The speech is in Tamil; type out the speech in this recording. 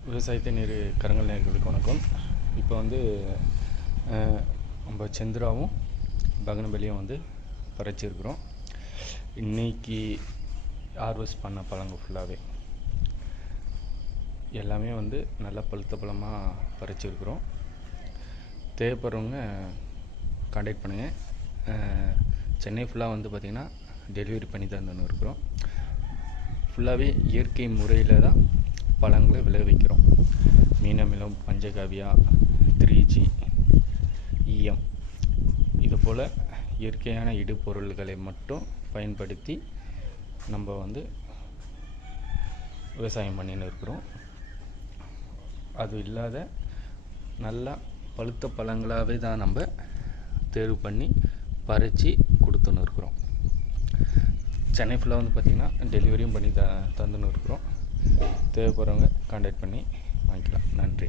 விவசாயத்தை கரங்கள் நேயர்களுக்கு வணக்கம். இப்போ வந்து நம்ம செந்திராவும் பகனபலியும் வந்து பறிச்சிருக்கிறோம். இன்றைக்கி ஹார்வெஸ்ட் பண்ண பழங்கள் ஃபுல்லாகவே எல்லாமே வந்து நல்லா பழுத்த பழமாக பறிச்சிருக்கிறோம். தேவைப்படுறவங்க கான்டாக்ட் பண்ணுங்கள். சென்னை ஃபுல்லாக வந்து பார்த்திங்கன்னா டெலிவரி பண்ணி தந்துன்னு இருக்கிறோம். ஃபுல்லாகவே இயற்கை முறையில் தான் பழங்களை விளைவிக்கிறோம். மீனமிலம், பஞ்சகாவியா, 3G, EM இது போல் இயற்கையான இடுபொருள்களை மட்டும் பயன்படுத்தி நம்ம வந்து விவசாயம் பண்ணின்னு இருக்கிறோம். அது இல்லாத நல்லா பழுத்த பழங்களாகவே தான் நம்ம தேர்வு பண்ணி பறித்து கொடுத்துன்னு இருக்கிறோம். சென்னை ஃபுல்லாக வந்து பார்த்திங்கன்னா டெலிவரியும் பண்ணி தந்துன்னு இருக்கிறோம். தேவைப்படுறவங்க கான்டாக்ட் பண்ணி வாங்கிக்கலாம். நன்றி.